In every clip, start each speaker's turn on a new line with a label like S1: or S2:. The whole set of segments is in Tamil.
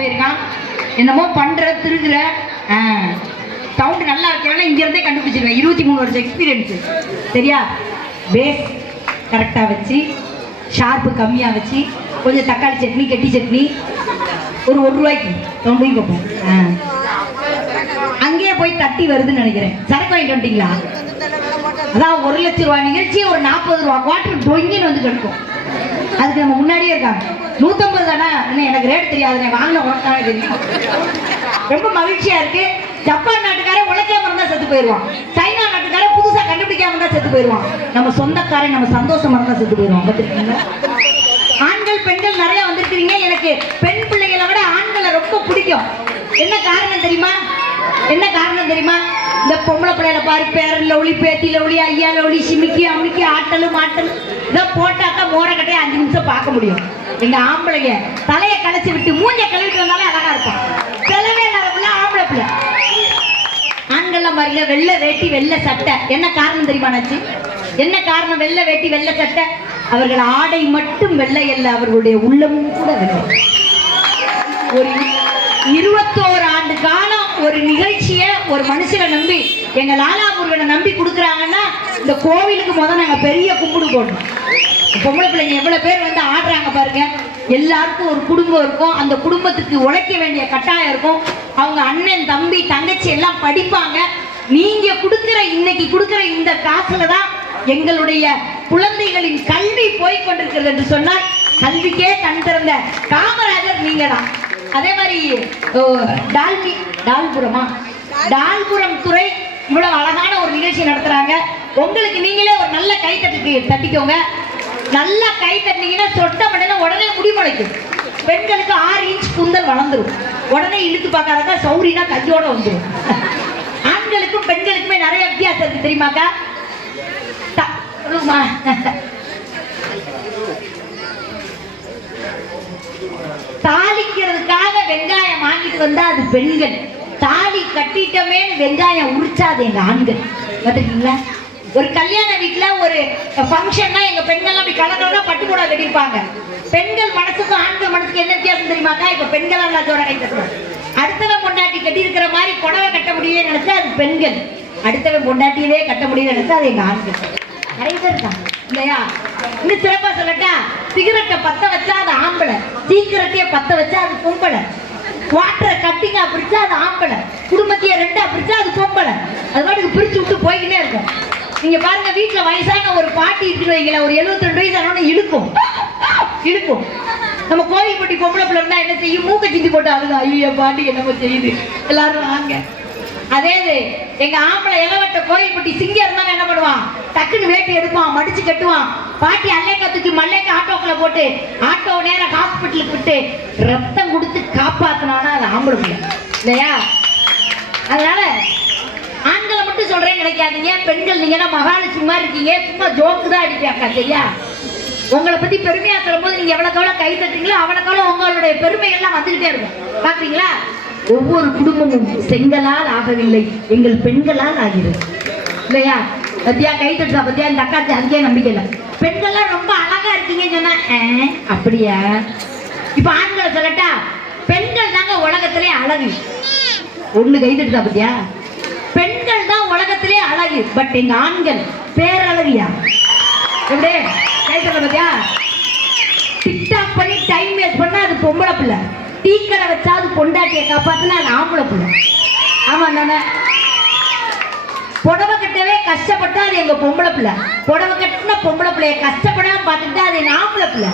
S1: போயிருக்கான். என்னமோ பண்ற திருகுற சவுண்ட் நல்லா வைக்கிறேன்னா இங்க இருந்தே கண்டுபிடிச்சிருவேன். இருபத்தி மூணு வருஷம் எக்ஸ்பீரியன்ஸ் சரியா? பேஸ் கரெக்டாக வச்சு ஷார்ப்பு கம்மியாக வச்சு கொஞ்சம் தக்காளி சட்னி கெட்டி சட்னி ஒரு ஒரு ரூபாய்க்கு. ரொம்ப பார்ப்போம் ஆ. அங்கேயே போய் தட்டி வருதுன்னு நினைக்கிறேன். சரக்கு வாங்கிட்டு வந்துட்டீங்களா? அதான் ஒரு லட்ச ரூபாய் நிகழ்ச்சி ஒரு நாற்பது ரூபா. குவாட்டர் டொங்கின்னு வந்து கிடைக்கும். அதுக்கு நம்ம முன்னாடியே இருக்காங்க நூத்தம்பது தானே? இன்னும் எனக்கு ரேட் தெரியாதுண்ணே வாங்கின உனக்கான தெரியும். ரொம்ப மகிழ்ச்சியா இருக்கு. ஜப்பான் நாட்டுக்காரன் உழைக்காம இருந்தா செத்து போயிடுவான். சைனா நாட்டுக்காரன் புதுசா கண்டுபிடிக்காம இருந்தா செத்து போயிடுவான். நம்ம சொந்தக்காரன் நம்ம சந்தோஷமா இருந்தா செத்து போயிடுவான். பார்த்துருக்கீங்களா? ஆண்கள் பெண்கள் நிறைய வந்திருக்கிறீங்க. எனக்கு பெண் பிள்ளைகளை விட ஆண்களை ரொம்ப பிடிக்கும். என்ன காரணம் தெரியுமா? என்ன காரணம் தெரியுமா? இந்த பொம்பளை பிள்ளைகளை பாரு பேரன் லவுளி பேத்தி லவுளி ஐயா லவுளி சிமிக்கி அமுக்கி ஆட்டலும் ஆட்டலும் இதை போட்டாக்கா மோரக்கட்டையை அஞ்சு நிமிஷம் பார்க்க முடியும். எங்க ஆம்பளைங்க தலையை களைச்சு விட்டு மூஞ்ச கழுவிட்டு வந்தாலே அழகா இருக்கும். செலவே இல்லாத பிள்ளை ஆம்பளை பிள்ளை. ஆண்கள்லாம் பாருங்க வெள்ளை வேட்டி வெள்ளை சட்டை. என்ன காரணம் தெரியுமா நாச்சு என்ன காரணம்? வெள்ளை வேட்டி வெள்ளை சட்டை? அவர்கள் ஆடை மட்டும் வெள்ளை அல்ல அவர்களுடைய உள்ளமும் கூட வெள்ளை. ஒரு இருபத்தோரு ஆண்டு காலம் ஒரு நிகழ்ச்சியை ஒரு மனுஷனை நம்பி எங்க லாலா முருகனை நம்பி கொடுக்குறாங்கன்னா இந்த கோவிலுக்கு முதல் நாங்க பெரிய கும்பிடு போடணும் பொம்பளை பிள்ளைங்க எவ்வளவு பேர் வந்து ஆடுறாங்க பாருங்க. எல்லாருக்கும் ஒரு குடும்பம் இருக்கும். அந்த குடும்பத்துக்கு உழைக்க வேண்டிய கட்டாயம் இருக்கும். அவங்க அண்ணன் தம்பி தங்கச்சி எல்லாம் படிப்பாங்க. நீங்க கொடுக்கிற இன்னைக்கு கொடுக்கிற இந்த காசுல தான் எங்களுடைய குழந்தைகளின் கல்வி போய் கொண்டிருக்கிறது என்று சொன்னால் கல்விக்கே கண் திறந்த காமராஜர் நீங்க தான் அதே மாதிரி ஓ, டால்மி டால்புரமா? டால்புரம் துறை இவ்வளவு அழகான ஒரு நிகழ்ச்சி நடத்துறாங்க. உங்களுக்கு நீங்களே ஒரு நல்ல கை தட்டி தட்டிக்கோங்க. நல்லா கை தட்டினீங்கன்னா சொட்ட மடல உடனே முடி முளைக்கும். பெண்களுக்கு ஆறு இன்ச் குந்தல் வளர்ந்துடும் உடனே இழுத்து பார்க்காதக்கா சௌரினா கையோட வந்துடும் ஆண்களுக்கும் பெண்களுக்குமே நிறைய வித்தியாசம் இருக்கு தெரியுமாக்கா? தாளிக்கிறதுக்காக வெங்காயம் வாங்கிட்டு வந்தா அது பெண்கள். தாலி கட்டிட்டோமேன்னு வெங்காயம் உரிச்சாது எங்க ஆண்கள். பார்த்துருக்கீங்களா? ஒரு கல்யாண வீட்டுல ஒரு ஃபங்க்ஷன்னா எங்க பெண்கள் அப்படி கலர் பட்டு கூட கட்டியிருப்பாங்க பெண்கள் மனசுக்கும் ஆண்கள் மனசுக்கு என்ன வித்தியாசம் தெரியுமாக்கா இப்ப பெண்கள் எல்லாம் ஜோட அடுத்தவன் பொண்டாட்டி கட்டி இருக்கிற மாதிரி புடவை கட்ட முடியல நினைச்சா அது பெண்கள். அடுத்தவன் பொண்டாட்டியவே கட்ட முடியல நினைச்சா அது எங்க ஆண்கள். நிறைய பேர் இருக்காங்க. இல்லையா? இன்னும் சிறப்பா சொல்லட்டா சிகரெட்டை பத்த வச்சா அது ஆம்பளை. சீக்கிரத்தையே பத்த வச்சா அது பொம்பளை. வாட்டரை கட்டிங்கா பிரிச்சா அது ஆம்பளை. குடும்பத்தையே ரெண்டா பிரிச்சா அது பொம்பளை. அது பாட்டுக்கு பிரிச்சு விட்டு போய்கிட்டே இருக்கும். நீங்க பாருங்க வீட்டுல வயசான ஒரு பாட்டி இருக்குன்னு வைங்களேன். ஒரு 72 ரெண்டு வயசு ஆனோட இழுக்கும். இழுக்கும். நம்ம கோவில்பட்டி பொம்பளை பிள்ளை இருந்தா என்ன செய்யும்? மூக்க சிந்தி போட்டு அழுது. ஐயோ பாட்டி என்னமோ செய்யுது. எல்லாரும் வாங்க. அதே இது எங்க ஆம்பளை இளவட்ட கோயில்பட்டி சிங்கம் இருந்தாலும் என்ன பண்ணுவான்? டக்குன்னு வேட்டி எடுப்பான் மடிச்சு கட்டுவான். பாட்டி அல்லேக்கா தூக்கி மல்லேக்கா ஆட்டோக்குள்ள போட்டு ஆட்டோ நேரம் ஹாஸ்பிட்டலுக்கு விட்டு ரத்தம் கொடுத்து காப்பாத்தினானா அது ஆம்பளை இல்லையா? அதனால ஆண்களை மட்டும் சொல்றேன் நினைக்காதீங்க. பெண்கள் நீங்க தான் மகாலட்சுமி மாதிரி இருக்கீங்க? சும்மா ஜோக்கு தான் அடிப்பாக்கா சரியா? உங்களை பத்தி பெருமையா சொல்லும்போது நீங்க எவ்வளவு கவலை கை தட்டுறீங்களோ அவ்வளவு கவலை உங்களுடைய பெருமை எல்லாம் வந்துகிட்டே இருக்கும். பாக்குறீங்களா? ஒவ்வொரு குடும்பமும் செங்கலால் ஆகவில்லை. எங்கள் பெண்களால் ஆகிறது. இல்லையா? பத்தியா கை தட்டுறா பத்தியா? இந்த அக்கா அதுக்கே நம்பிக்கை இல்லை. பெண்கள்லாம் ரொம்ப அழகா இருக்கீங்கன்னு சொன்னா அப்படியா? இப்ப ஆண்களை சொல்லட்டா பெண்கள் தாங்க உலகத்திலே அழகு. ஒண்ணு கை தட்டுறா பத்தியா? பெண்கள் தான் உலகத்திலே அழகு. பட் எங்க ஆண்கள் பேரழகியா எப்படி? கை தட்டுற பத்தியா? டிக்டாக் பண்ணி டைம் வேஸ்ட் பண்ணா அது பொம்பளை பிள்ளை. டீ கடை வச்சா அது பொண்டாட்டியை காப்பாத்துனா அது ஆம்பளை பிள்ளை ஆமாம் தானே புடவை கட்டவே கஷ்டப்பட்டா அது எங்கள் பொம்பளை பிள்ளை. புடவை கட்டின பொம்பளை பிள்ளைய கஷ்டப்படாம பார்த்துட்டா அது என் ஆம்பளை பிள்ளை.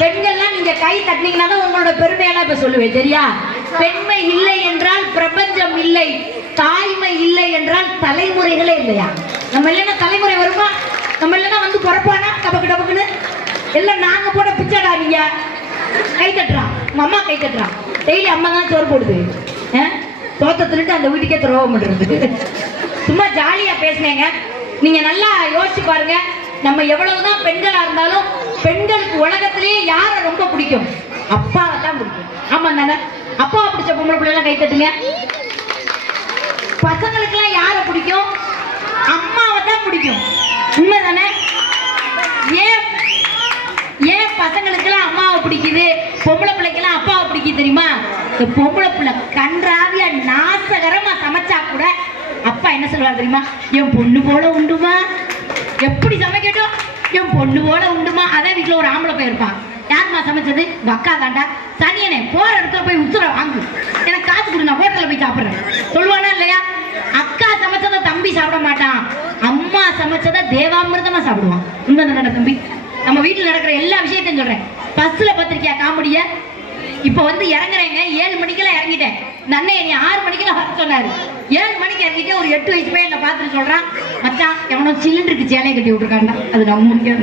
S1: பெண்கள்லாம் நீங்கள் கை தட்டினீங்கன்னா தான் உங்களோட பெருமையெல்லாம் இப்போ சொல்லுவேன் சரியா? பெண்மை இல்லை என்றால் பிரபஞ்சம் இல்லை தாய்மை இல்லை என்றால் தலைமுறைகளே இல்லையா? நம்ம இல்லைன்னா தலைமுறை வருமா? நம்ம இல்லைன்னா வந்து பிறப்பானா? டபக்கு டபக்குன்னு? இல்லை நாங்கள் போட பிச்சைடாதீங்க கை தட்டுறான். உங்க அம்மா கை தட்டுறான். டெய்லி அம்மா தான் சோறு போடுது. ஆ? தோத்த திருட்டு அந்த வீட்டுக்கே துரோகம் பண்றது. சும்மா ஜாலியா பேசுனேங்க. நீங்க நல்லா யோசிச்சு பாருங்க. நம்ம எவ்வளவுதான் பெண்களா இருந்தாலும் பெண்களுக்கு உலகத்திலேயே யாரை ரொம்ப பிடிக்கும்? அப்பாவை தான் பிடிக்கும். ஆமா தானே? அப்பாவை பிடிச்ச பொம்பளை பிள்ளைலாம் கை தட்டுங்க. பசங்களுக்கெல்லாம் யாரை பிடிக்கும்? அம்மாவை தான் பிடிக்கும். உண்மை தானே பொம்பளை பிள்ளைக்கெல்லாம் அப்பாவை பிடிக்கும் தெரியுமா? இந்த பொம்பளை பிள்ளை கன்றாவியா நாசகரமா சமைச்சா கூட அப்பா என்ன சொல்லுவார் தெரியுமா? என் பொண்ணு போல உண்டுமா? எப்படி சமைக்கட்டும்? என் பொண்ணு போல உண்டுமா? அதே வீட்டில் ஒரு ஆம்பளை போயிருப்பான் யாருமா யாரும்மா சமைச்சது? உங்க அக்கா தாண்டா. சனியனே போற இடத்துல போய் உத்தர வாங்கு. எனக்கு காசு கொடு நான் ஹோட்டலில் போய் சாப்பிட்றேன். சொல்லுவானா இல்லையா? அக்கா சமைச்சதை தம்பி சாப்பிட மாட்டான். அம்மா சமைச்சதை தேவாமிர்தமா சாப்பிடுவான். உண்மை தானே தம்பி? நம்ம வீட்டில் நடக்கிற எல்லா விஷயத்தையும் சொல்றேன். பஸ்ஸில் பத்திரிக்கையா காமெடியை? இப்போ வந்து இறங்குறேங்க. ஏழு மணிக்கெல்லாம் இறங்கிட்டேன். நன்னை நீ ஆறு மணிக்கெல்லாம் வர சொன்னாரு. ஏழு மணிக்கு இறங்கிட்டு ஒரு எட்டு வயசு பையன் என்ன பார்த்துட்டு சொல்றான் மச்சான் எவனோ சிலிண்டருக்கு சேலையை கட்டி விட்டுருக்காண்டா அது நம்ம முக்கியம்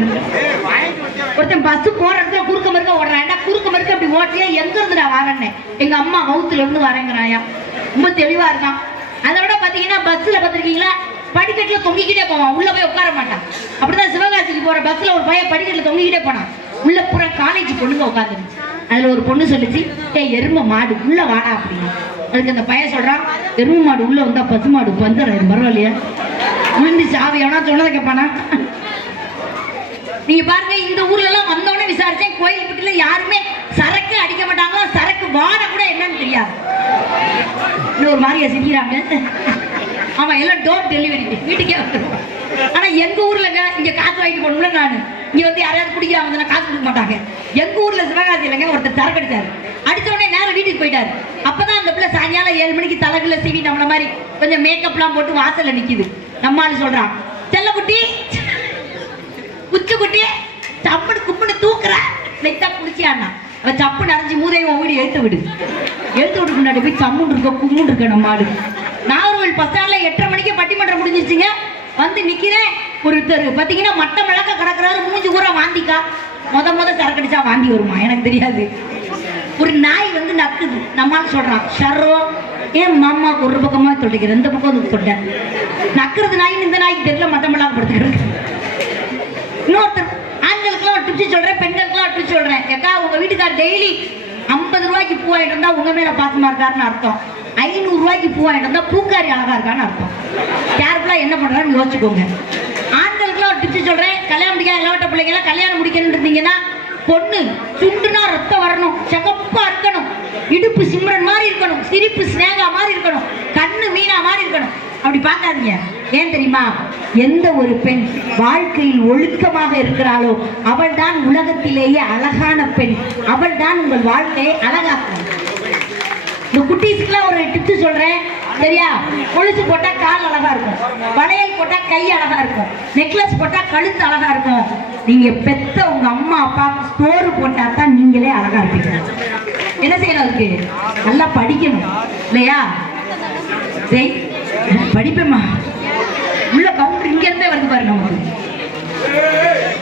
S1: ஒருத்தன் பஸ் போற இடத்துல குறுக்க மறுக்க ஓடுறான்டா குறுக்க மறுக்க அப்படி ஓட்டியா எங்க இருந்து நான் வரேன்னு? எங்க அம்மா மவுத்துல இருந்து வரேங்கிறாயா. ரொம்ப தெளிவா இருக்கான். அதை விட பாத்தீங்கன்னா பஸ்ல பாத்திருக்கீங்களா படிக்கட்டுல தொங்கிக்கிட்டே போவான். உள்ள போய் உட்கார மாட்டான். அப்படிதான் சிவகாசிக்கு போற பஸ்ல ஒரு பையன் படிக்கட்டுல தொங்கிக்கிட்டே போனான். உள்ள பூரா காலேஜ் பொண்ணுங்க உட்காந்துருந்துச்சு அதுல ஒரு பொண்ணு சொல்லிச்சு ஏய் எரும மாடு உள்ள வாடா அப்படின்னு. அதுக்கு அந்த பையன் சொல்றான் எரும மாடு உள்ள வந்தா பசு மாடு வந்துடுறேன் பரவாயில்லையா? விழுந்து சாவி எவனா சொன்னதை கேட்பானா நீங்க பாருங்க இந்த ஊர்ல எல்லாம் வந்தோடனே விசாரிச்சேன் கோயில்பட்டியில யாருமே சரக்கு அடிக்க மாட்டாங்களா சரக்கு வாட கூட என்னன்னு தெரியாது. இன்னொரு மாதிரியா சிரிக்கிறாங்க ஆமா எல்லாம் டோர் டெலிவரி வீட்டுக்கே வந்துருவோம். ஆனா எங்க ஊர்லங்க இங்க காசு வாங்கிட்டு போகணும்ல நான். இங்க வந்து யாராவது குடிக்கிறாங்க காசு கொடுக்க மாட்டாங்க. எங்க ஊர்ல சிவகாசி இல்லைங்க ஒருத்தர் சரக்கு அடிச்சாரு அடிச்ச உடனே நேரம் வீட்டுக்கு போயிட்டாரு. அப்பதான் அந்த பிள்ளை சாயங்காலம் ஏழு மணிக்கு தலைகுள்ள சீவி நம்மள மாதிரி கொஞ்சம் மேக்கப்லாம் போட்டு வாசல்ல நிக்குது. நம்மளு சொல்றான் செல்லக்குட்டி குச்சி குட்டி சப்புனு குப்புனு தூக்குற லைட்டா குடிச்சியாண்ணா அவன் சப்பு நிறைஞ்சு மூதையும் உன் வீடு எழுத்து விடு. எழுத்து விட்டு முன்னாடி போய் சம்முன் இருக்க கும்முன் இருக்க நம்ம ஆடு நாகர்கோவில் பஸ் ஸ்டாண்ட்ல எட்டரை மணிக்கு பட்டிமன்றம் முடிஞ்சிருச்சுங்க. வந்து நிக்கிறேன். ஒருத்தர் பார்த்தீங்கன்னா மட்ட மிளக்க கிடக்குறாரு மூஞ்சி பூரா வாந்திக்கா. முத முத சரக்கடிச்சா வாந்தி வருமா? எனக்கு தெரியாது. ஒரு நாய் வந்து நக்குது. நம்மால் சொல்றான் ஷர்ரோ ஏன் மாமாவுக்கு ஒரு பக்கமா தொட்டிக்கிற? ரெண்டு பக்கம் வந்து தொட்டேன் நக்குறது நாயின்னு இந்த நாய்க்கு தெரியல மட்ட மிளகா படுத்துக்கிறது இன்னொருத்தர் ஆண்களுக்குலாம் ஒரு டிப்ஸ் சொல்றேன் பெண்களுக்குலாம் ஒரு டிப்ஸ் சொல்றேன். ஏக்கா உங்க வீட்டுக்கார் டெய்லி ஐம்பது ரூபாய்க்கு பூ வாங்கிட்டு வந்தா உங்க மேல பாசமா இருக்காருன்னு அர்த்தம். ஐநூறு ரூபாய்க்கு பூ வாங்கிட்டு பூக்காரி அழகாக இருக்கான்னு அர்த்தம். கேர்ஃபுல்லாக என்ன பண்ணுறான்னு யோசிச்சுக்கோங்க. ஆண்களுக்குலாம் ஒரு டிப்ஸ் சொல்றேன். கல்யாணம் முடிக்காத இளவட்ட பிள்ளைங்களாம் கல்யாணம் முடிக்கணும்னு இருந்தீங்கன்னா பொண்ணு சுண்டுனா ரத்தம் வரணும் செகப்பா இருக்கணும் இடுப்பு சிம்ரன் மாதிரி இருக்கணும் சிரிப்பு ஸ்னேகா மாதிரி இருக்கணும் கண்ணு மீனா மாதிரி இருக்கணும். அப்படி பார்க்காதீங்க. ஏன் தெரியுமா? எந்த ஒரு பெண் வாழ்க்கையில் ஒழுக்கமாக இருக்கிறாளோ அவள் தான் உலகத்திலேயே அழகான பெண். அவள் தான் உங்கள் வாழ்க்கையை அழகாக்கும். இந்த குட்டீஸ்க்குலாம் ஒரு டிப்ஸ் சொல்றேன். சரியா? கொலுசு போட்டா கால் அழகா இருக்கும். வளையல் போட்டா கை அழகா இருக்கும். நெக்லஸ் போட்டா கழுத்து அழகா இருக்கும். நீங்க பெத்த உங்கள் அம்மா அப்பா ஸ்டோரு போட்டால் தான் நீங்களே அழகா இருப்பீங்க. என்ன செய்யணும் அதுக்கு? நல்லா படிக்கணும். இல்லையா? சரி படிப்பேம்மா. உள்ள கவுண்டர் இங்கேருந்தே வருது பாரு நமக்கு.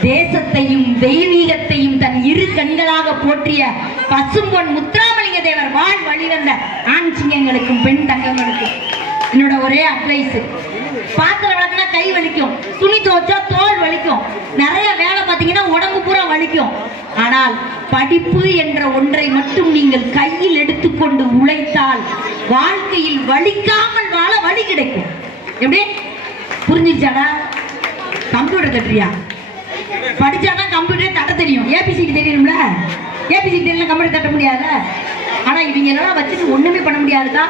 S1: தேசத்தையும் தெய்வீகத்தையும் தன் இரு கண்களாக போற்றிய பசும்பொன் ஆன்மீக தேவர் வாழ் வழிவந்த ஆண் சிங்கங்களுக்கும் பெண் தங்கங்களுக்கும். என்னோட ஒரே அட்வைஸ் பாத்திரம் வளர்த்தினா கை வலிக்கும். துணி துவைச்சா தோல் வலிக்கும். நிறைய வேலை பார்த்தீங்கன்னா உடம்பு பூரா வலிக்கும். ஆனால் படிப்பு என்ற ஒன்றை மட்டும் நீங்கள் கையில் எடுத்துக்கொண்டு உழைத்தால் வாழ்க்கையில் வலிக்காமல் வாழ வழி கிடைக்கும். எப்படி? புரிஞ்சிருச்சாடா? கம்ப்யூட்டர் தட்டுறியா படிச்சாதான் கம்ப்யூட்டரே தட்ட தெரியும். ஏபிசிடி தெரியும்ல? ஏபிசிடி தெரியல கம்ப்யூட்டர் தட்ட முடியாதுல்ல ஆனா இவங்க எல்லாம் வச்சுட்டு ஒண்ணுமே பண்ண முடியாதுக்கா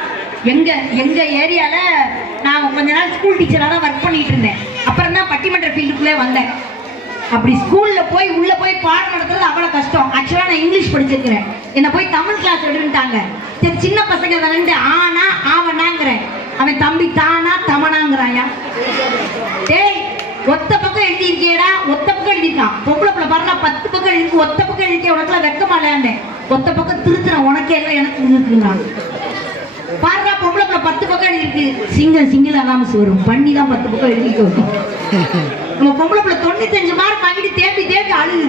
S1: எங்க எங்க ஏரியால நான் கொஞ்ச நாள் ஸ்கூல் டீச்சராக தான் ஒர்க் பண்ணிட்டு இருந்தேன். அப்புறம் தான் பட்டிமன்ற ஃபீல்டுக்குள்ளே வந்தேன். அப்படி ஸ்கூல்ல போய் உள்ள போய் பாடம் நடத்துறது அவ்வளவு கஷ்டம். ஆக்சுவலா நான் இங்கிலீஷ் படிச்சிருக்கிறேன். என்ன போய் தமிழ் கிளாஸ் எடுன்ட்டாங்க சரி சின்ன பசங்க விளையாண்டு ஆனா ஆவனாங்கிறேன் அவன் தம்பி தானா தமனாங்கிறாயா? டேய் ஒத்த பக்கம் எழுதியிருக்கேடா ஒத்த பக்கம் எழுதியிருக்கான். பொம்பளை பிள்ளை பாருங்க பத்து பக்கம் எழுதிருக்கு ஒத்த பக்கம் எழுதிக்க உனக்குலாம் வெக்கமா இல்லையாண்டேன் கொத்த பக்கம் திருத்துறேன் உனக்கே இல்லை எனக்கு இருக்குங்கிறான் பாருடா பொம்பளை பிள்ளை பத்து பக்கம் எழுதிருக்கு சிங்கிள் சிங்கிள் அலாமஸ் வரும். பண்ணி தான் பத்து பக்கம் எழுதிக்கோ நம்ம பொம்பளை பிள்ளை தொண்ணூத்தஞ்சு மார்க் வாங்கிட்டு தேம்பி தேம்பி அழுது.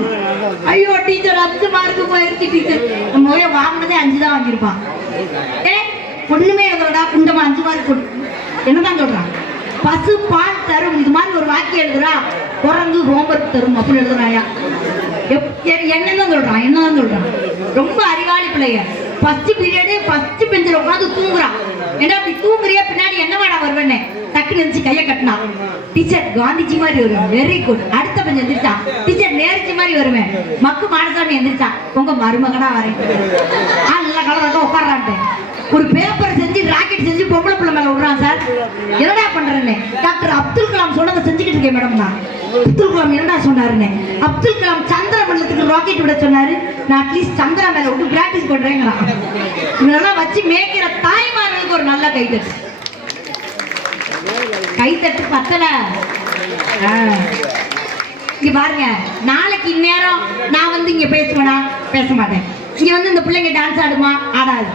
S1: ஐயோ டீச்சர் அஞ்சு மார்க்கு போயிருச்சு டீச்சர். நம்ம போய் வாங்கினதே அஞ்சு தான் வாங்கியிருப்பான். ஏ ஒண்ணுமே எழுதுறடா குண்டமா அஞ்சு மார்க் கொடு. என்னதான் சொல்றான் பசு பால் தரும். இது மாதிரி ஒரு வாக்கியம் எழுதுறா. குரங்கு ஹோம்ஒர்க் தரும் அப்படின்னு எழுதுறாயா? எப்- எ- என்னதான் சொல்றான் என்னதான் சொல்றான்? ரொம்ப அறிவாளி பிள்ளைய. ஃபர்ஸ்ட் பீரியடு ஃபர்ஸ்ட் பெஞ்சில் உட்காந்து தூங்குறான். ஏன்னா அப்படி தூங்குறியா பின்னாடி என்னவாடா வருவேன்னு? டக்குன்னு இருந்துச்சு கையை கட்டினா. டீச்சர் காந்திஜி மாதிரி வருவேன். வெரி குட் அடுத்த கொஞ்சம் எந்திரிச்சான் டீச்சர் நேரிச்சி மாதிரி வருவேன். மக்கு மாடசாமி எந்திரிச்சான் உங்க மருமகனா வரேன். ஆ நல்லா கலராக உட்காரான்ட்டு ஒரு பேப்பர் செஞ்சு ராக்கெட் செஞ்சு பொம்பளை பிள்ளை மேல விடுறான் சார். என்னடா பண்றேன்னு? டாக்டர் அப்துல் கலாம் சொன்னதை செஞ்சுக்கிட்டு இருக்கேன் மேடம் நான். அப்துல் கலாம் என்னடா சொன்னாருன்னு? அப்துல் கலாம் சந்திர மண்டலத்துக்கு ராக்கெட் விட சொன்னாரு. நான் அட்லீஸ்ட் சந்திரா மேல விட்டு பிராக்டிஸ் பண்றேங்கிறான். இதெல்லாம் வச்சு மேய்க்கிற தாய்மார்களுக்கு ஒரு நல்ல கைத்தட்டு கைத்தட்டு பத்தல. ஆ. இங்க பாருங்க நாளைக்கு இந்நேரம் நான் வந்து இங்க பேசுவேனா? பேச மாட்டேன். இங்க வந்து இந்த பிள்ளைங்க டான்ஸ் ஆடுமா? ஆடாது.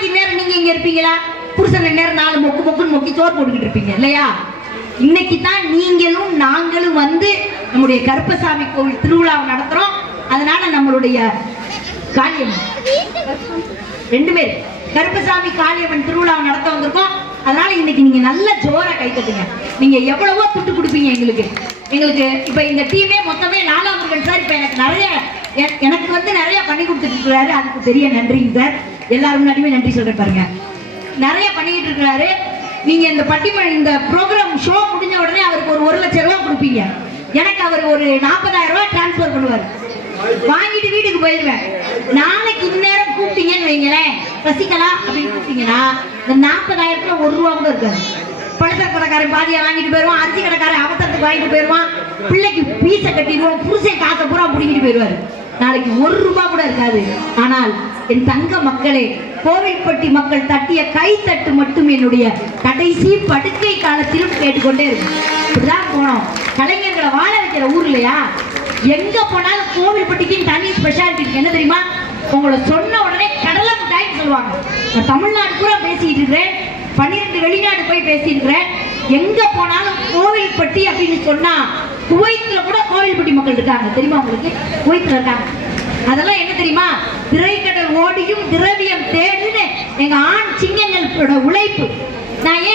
S1: நாளைக்கு நேரம் நீங்க இங்க இருப்பீங்களா? புருஷன் நேரம் நாலு மொக்கு மொக்குன்னு மொக்கி சோறு போட்டுக்கிட்டு இருப்பீங்க இல்லையா? இன்னைக்கு தான் நீங்களும் நாங்களும் வந்து நம்முடைய கருப்பசாமி கோவில் திருவிழாவை நடத்துறோம். அதனால நம்மளுடைய காளியம்மன். ரெண்டு பேர். கருப்பசாமி காளியம்மன் திருவிழாவை நடத்த வந்திருக்கோம். அதனால இன்னைக்கு நீங்க நல்ல ஜோரா கை தட்டுங்க. நீங்க எவ்வளவோ துட்டு கொடுப்பீங்க எங்களுக்கு. எங்களுக்கு இப்ப இந்த டீமே மொத்தமே நாலாவது சார். இப்ப எனக்கு நிறைய எனக்கு வந்து நிறைய பண்ணி கொடுத்துட்டு இருக்கிறாரு அதுக்கு பெரிய நன்றிங்க சார். எல்லாரும் முன்னாடியுமே நன்றி சொல்றேன் பாருங்க. நிறைய பண்ணிக்கிட்டு இருக்கிறாரு. நீங்க இந்த பட்டிமன் இந்த ப்ரோக்ராம் ஷோ முடிஞ்ச உடனே அவருக்கு ஒரு ஒரு லட்சம் ரூபாய் கொடுப்பீங்க. எனக்கு அவர் ஒரு நாற்பதாயிரம் ரூபாய் டிரான்ஸ்ஃபர் பண்ணுவார். வாங்கிட்டு வீட்டுக்கு போயிடுவேன் நாளைக்கு இந்நேரம் கூப்பிட்டீங்கன்னு வைங்களேன். சசிகலா அப்படின்னு கூப்பிட்டீங்கன்னா இந்த நாற்பதாயிரத்துல ஒரு ரூபா கூட இருக்காது. பழச கடைக்காரன் பாதியை வாங்கிட்டு போயிடுவான் அரிசி கடைக்காரன் அவசரத்துக்கு வாங்கிட்டு போயிடுவான் பிள்ளைக்கு பீஸை கட்டிடுவோம். புருஷன் காசை பூரா பிடிங்கிட்டு போயிடுவாரு. நாளைக்கு ஒரு ரூபா கூட இருக்காது. ஆனால் என் தங்க மக்களே கோவில்பட்டி மக்கள் தட்டிய கை தட்டு மட்டும் என்னுடைய கடைசி படுக்கை காலத்திலும் கேட்டுக்கொண்டே இருக்கும் இப்படிதான் போனோம். கலைஞர்களை வாழ வைக்கிற ஊர் இல்லையா? எங்க போனாலும் கோவில்பட்டிக்கு தனி ஸ்பெஷாலிட்டி என்ன தெரியுமா? உங்களை சொன்ன உடனே கடலம் மிட்டாய்னு சொல்லுவாங்க. நான் தமிழ்நாடு பூரா பேசிட்டு இருக்கிறேன். பன்னிரெண்டு வெளிநாடு போய் பேசியிருக்கிறேன் எங்க போனாலும் கோவில்பட்டி அப்படின்னு சொன்னா குவைத்துல கூட கோவில்பட்டி மக்கள் இருக்காங்க. தெரியுமா உங்களுக்கு? குவைத்துல இருக்காங்க. அதெல்லாம் என்ன தெரியுமா? திரைக்கடல் ஓடியும் திரவியம் தேடுன்னு எங்க ஆண் சிங்கங்களோட உழைப்பு. நான் ஏன்